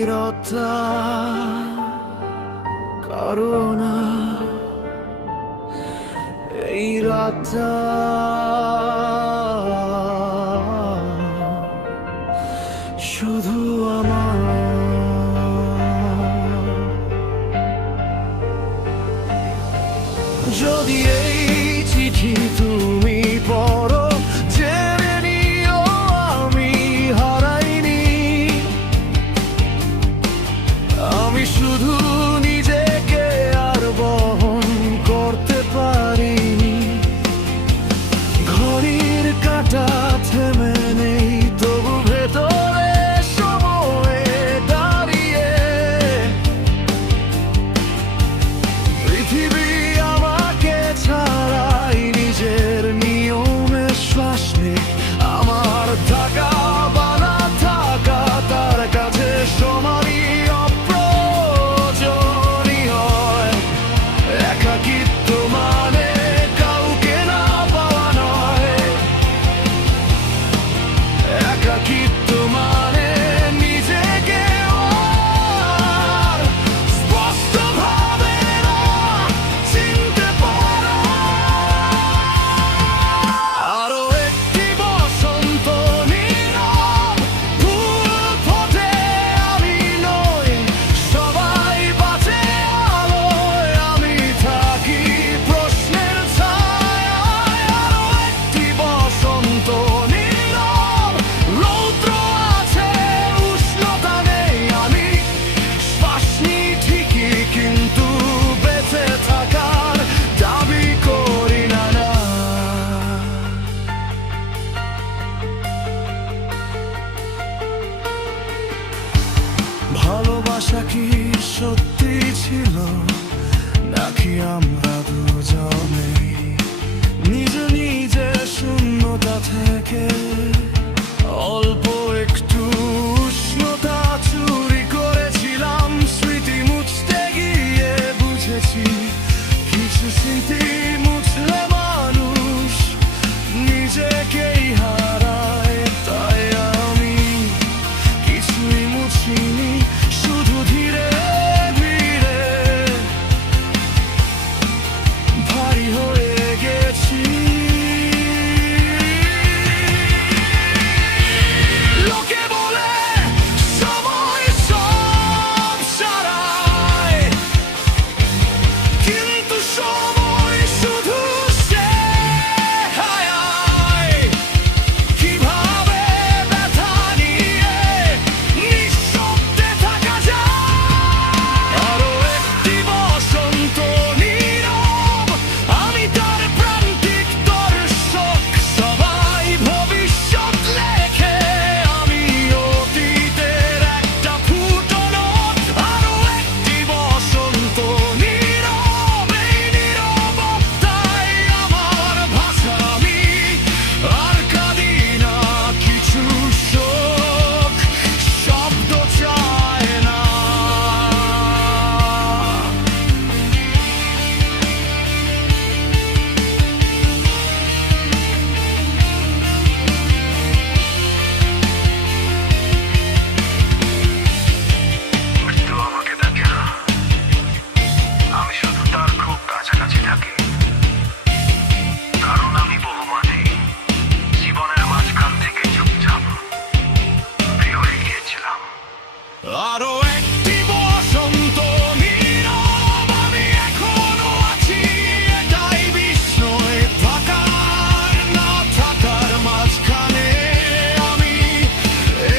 নীরবতা কারণ এই রাতটা শুধু আমার। যদি এই চিঠি তুমি পড়ো, জেনে নিও আমি হারাইনি। আমি শুধু নিজেকে আর বহন করতে পারিনি। ঘড়ির কাঁটা থেমে নেই, তবু ভেতরে সময়ে দাঁড়িয়ে পৃথিবী আমাকে ছাড়াই নিজের নিয়মে শ্বাস নেই। আমার থাকা বা না থাকা তার কাছে সমানই অপ্রয়োজনীয়। একাকিত্ব মানে কাউকে না পাওয়া নয়, একাকিত্ব মানে নিজেকে আর স্পষ্টভাবে না চিনতে পারা। আরো একটি বসন্ত নীরব, ফুল ফোটে আমি নই, সবাই বাঁচে আলোয়, আমি থাকি প্রশ্নের ছায়ায়। আরো একটি বসন্ত নীরব, রৌদ্র আছে উষ্ণতা নেই, আমি শ্বাস নিই ঠিকই কিন্তু বেঁচে থাকার দাবি করি না। ভালোবাসা কি সত্যি ছিল, নাকি আমরা দুজনে নিজে নিজে শূন্যতা থেকে অল্প একটু উষ্ণতা চুরি করেছিলাম? স্মৃতি মুছতে গিয়ে বুঝেছি, কিছু স্মৃতি মুছলে মানুষ নিজেকেই হারায়। তাই আমি কিছুই মুছিনি, শুধু ধীরে ধীরে ভারী হয়ে গেছি। লোকে বলে সময় সব সারায়, কিন্তু সময় শুধু শেখায় কিভাবে ব্যথা নিয়ে নিঃশব্দে থাকা যায়। আরো একটি বসন্ত নীরব, আমি তার প্রান্তিক দর্শক, সবাই ভবিষ্যৎ লেখে, আমি অতীতের একটা ফুটনো। আরো একটি বসন্ত নীরব, এই নীরবতাই আমার ভাষা। আমি আর কাঁদি না, কিছু শোক শব্দ চায় না। মৃত্যু আমাকে দেখে না, আমি শুধু তার খুব কাছাকাছি থাকি। কারণ আমি বহু মাঝে জীবনের মাঝখান থেকে চুপচাপ বের হয়ে গিয়েছিলাম। আরো একটি বসন্ত নীরব, আমি এখনো আছি, এটাই বিস্ময়। থাকার না থাকার মাঝখানে আমি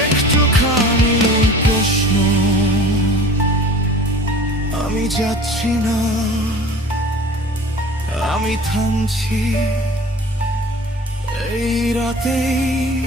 একটুখানি প্রশ্ন। আমি যাচ্ছি না, আমি থামছি এই রাতেই